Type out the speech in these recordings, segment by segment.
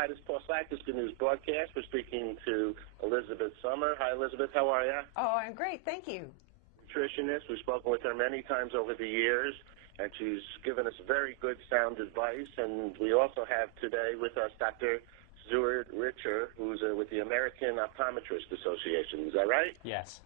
Hi, this is Paul Slack, this is Good News Broadcast. We're speaking to Elizabeth Summer. Hi, Elizabeth. How are you? Oh, I'm great. Thank you. Nutritionist. We've spoken with her many times over the years, and she's given us very good, sound advice. And we also have today with us Dr. Stuart Richer, who's with the American Optometrist Association. Is that right? Yes.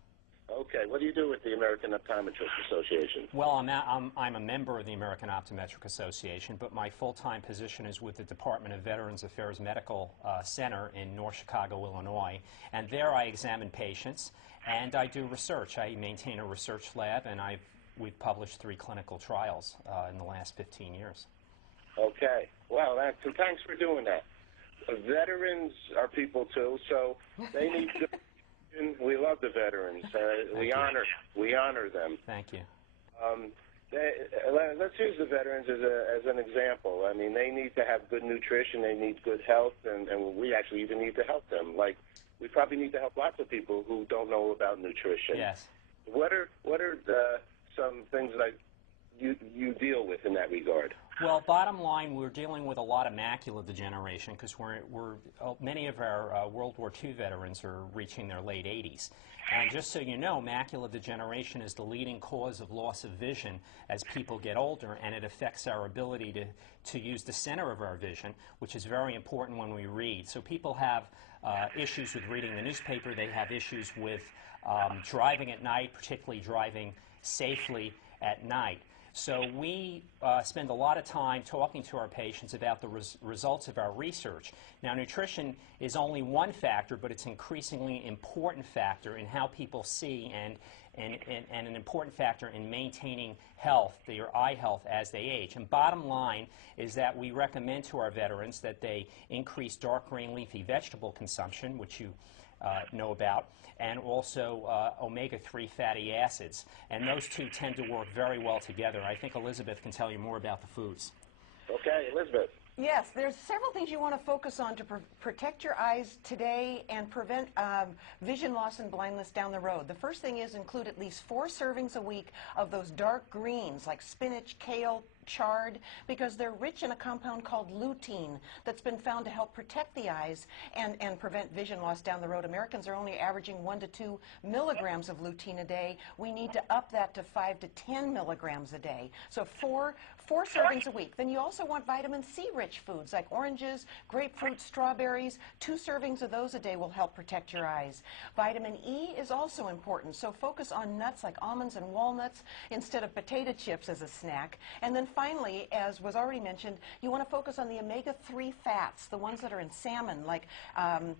Okay. What do you do with the American Optometrist Association? Well, I'm a member of the American Optometric Association, but my full-time position is with the Department of Veterans Affairs Medical Center in North Chicago, Illinois. And there I examine patients, and I do research. I maintain a research lab, and we've published 3 clinical trials in the last 15 years. Okay. Well, thanks for doing that. Veterans are people, too, so they need to... We love the veterans. We honor them. Thank you. Let's use the veterans as an example. I mean, they need to have good nutrition. They need good health, and we actually even need to help them. Like, we probably need to help lots of people who don't know about nutrition. Yes. What are some things that you deal with in that regard? Well, bottom line, we're dealing with a lot of macular degeneration because many of our World War II veterans are reaching their late 80s. And just so you know, macular degeneration is the leading cause of loss of vision as people get older, and it affects our ability to use the center of our vision, which is very important when we read. So people have issues with reading the newspaper. They have issues with driving at night, particularly driving safely at night. So we spend a lot of time talking to our patients about the results of our research. Now, nutrition is only one factor, but it's an increasingly important factor in how people see and an important factor in maintaining health, their eye health, as they age. And bottom line is that we recommend to our veterans that they increase dark green leafy vegetable consumption, which you know about, and also omega-3 fatty acids. And those two tend to work very well together. I think Elizabeth can tell you more about the foods. Okay, Elizabeth. Yes, there's several things you want to focus on to protect your eyes today and prevent vision loss and blindness down the road. The first thing is include at least 4 servings a week of those dark greens like spinach, kale, chard, because they're rich in a compound called lutein that's been found to help protect the eyes and prevent vision loss down the road. Americans are only averaging 1 to 2 milligrams of lutein a day. We need to up that to 5 to 10 milligrams a day. So 4 servings a week. Then you also want vitamin C rich foods like oranges, grapefruit, strawberries. 2 servings of those a day will help protect your eyes. Vitamin E is also important, so focus on nuts like almonds and walnuts instead of potato chips as a snack. And then finally, as was already mentioned, you want to focus on the omega-3 fats, the ones that are in salmon, like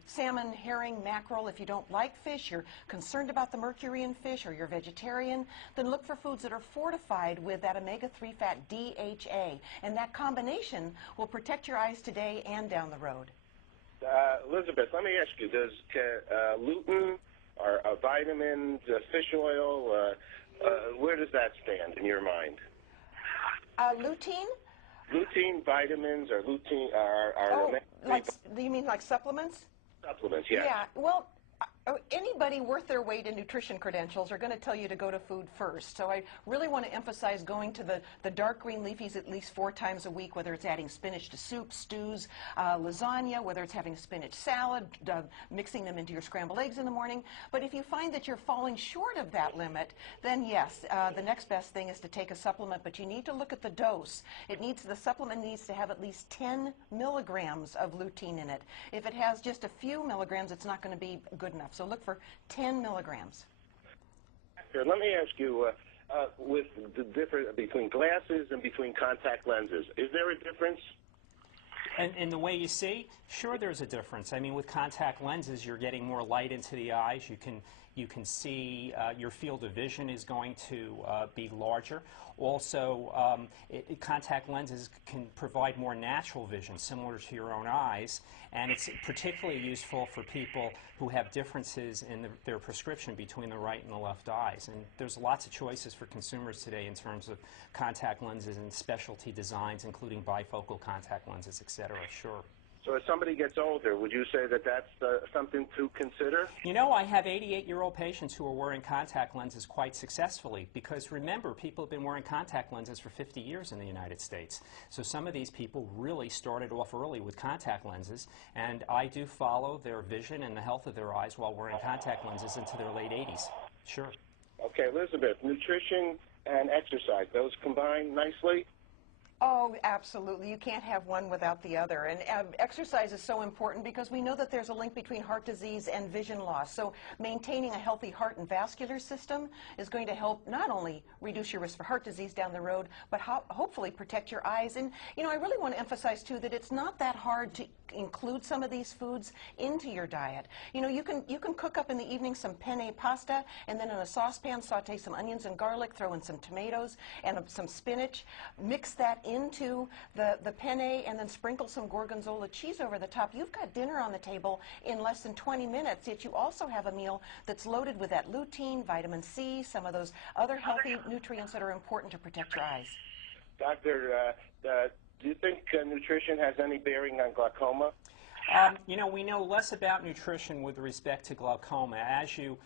salmon, herring, mackerel. If you don't like fish, you're concerned about the mercury in fish, or you're vegetarian, then look for foods that are fortified with that omega-3 fat DHA. And that combination will protect your eyes today and down the road. Elizabeth, let me ask you, does lutein or vitamins, fish oil, where does that stand in your mind? Lutein? Lutein, vitamins, or lutein You mean like supplements? Supplements, yes. Yeah, well, anybody worth their weight in nutrition credentials are going to tell you to go to food first. So I really want to emphasize going to the dark green leafies at least 4 times a week, whether it's adding spinach to soup, stews, lasagna, whether it's having a spinach salad, mixing them into your scrambled eggs in the morning. But if you find that you're falling short of that limit, then yes, the next best thing is to take a supplement, but you need to look at the dose. The supplement needs to have at least 10 milligrams of lutein in it. If it has just a few milligrams, it's not going to be good enough. So look for 10 milligrams. Let me ask you, with the difference between glasses and between contact lenses, is there a difference? And in the way you see, sure there's a difference. I mean, with contact lenses, you're getting more light into the eyes. You can see your field of vision is going to be larger. Also, contact lenses can provide more natural vision, similar to your own eyes, and it's particularly useful for people who have differences in their prescription between the right and the left eyes. And there's lots of choices for consumers today in terms of contact lenses and specialty designs, including bifocal contact lenses, etc. Sure. So as somebody gets older, would you say that that's something to consider? You know, I have 88-year-old patients who are wearing contact lenses quite successfully because, remember, people have been wearing contact lenses for 50 years in the United States. So some of these people really started off early with contact lenses, and I do follow their vision and the health of their eyes while wearing contact lenses into their late 80s. Sure. Okay, Elizabeth, nutrition and exercise, those combine nicely? Oh, absolutely. You can't have one without the other. And exercise is so important because we know that there's a link between heart disease and vision loss. So maintaining a healthy heart and vascular system is going to help not only reduce your risk for heart disease down the road, but hopefully protect your eyes. And, you know, I really want to emphasize, too, that it's not that hard to include some of these foods into your diet. You know, you can cook up in the evening some penne pasta, and then in a saucepan saute some onions and garlic, throw in some tomatoes and some spinach, mix that into the penne, and then sprinkle some gorgonzola cheese over the top. You've got dinner on the table in less than 20 minutes, yet you also have a meal that's loaded with that lutein, vitamin C, some of those other healthy nutrients that are important to protect your eyes. Doctor, do you think nutrition has any bearing on glaucoma? You know, we know less about nutrition with respect to glaucoma. As you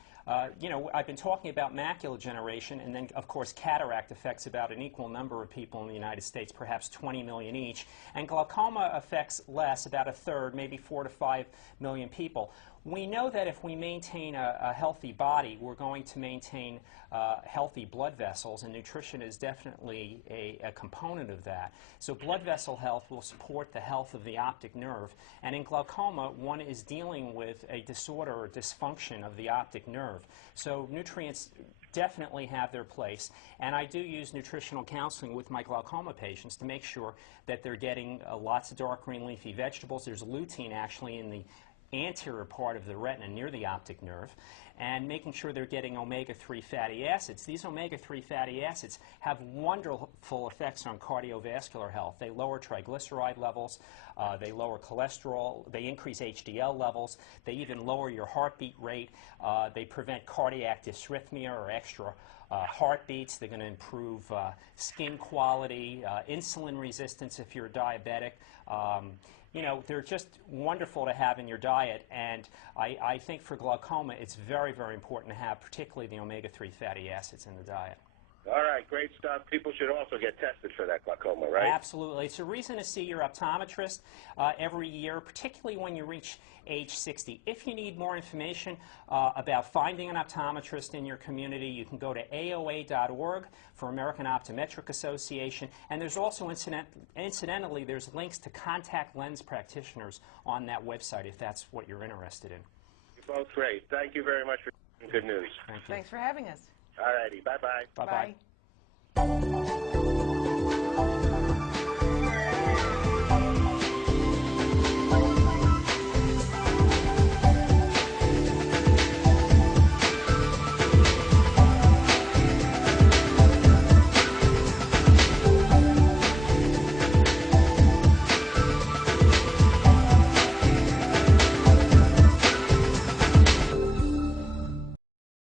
know, I've been talking about macular degeneration, and then, of course, cataract affects about an equal number of people in the United States, perhaps 20 million each. And glaucoma affects less, about a third, maybe 4 to 5 million people. We know that if we maintain a healthy body, we're going to maintain healthy blood vessels, and nutrition is definitely a component of that. So blood vessel health will support the health of the optic nerve, and in glaucoma, one is dealing with a disorder or dysfunction of the optic nerve. So nutrients definitely have their place, and I do use nutritional counseling with my glaucoma patients to make sure that they're getting lots of dark green leafy vegetables. There's lutein actually in the anterior part of the retina near the optic nerve, and making sure they're getting omega-3 fatty acids. These omega-3 fatty acids have wonderful effects on cardiovascular health. They lower triglyceride levels, they lower cholesterol, they increase HDL levels, they even lower your heartbeat rate, they prevent cardiac dysrhythmia or extra heartbeats. They're going to improve skin quality, insulin resistance if you're diabetic. You know, they're just wonderful to have in your diet, and I think for glaucoma it's very, very important to have particularly the omega-3 fatty acids in the diet. All right, great stuff. People should also get tested for that glaucoma, right? Absolutely. It's a reason to see your optometrist every year, particularly when you reach age 60. If you need more information about finding an optometrist in your community, you can go to AOA.org for American Optometric Association, and there's also, incidentally, there's links to contact lens practitioners on that website if that's what you're interested in. You're both great. Thank you very much for good news. Thank you. Thanks for having us. All righty, bye-bye. Bye-bye. Bye.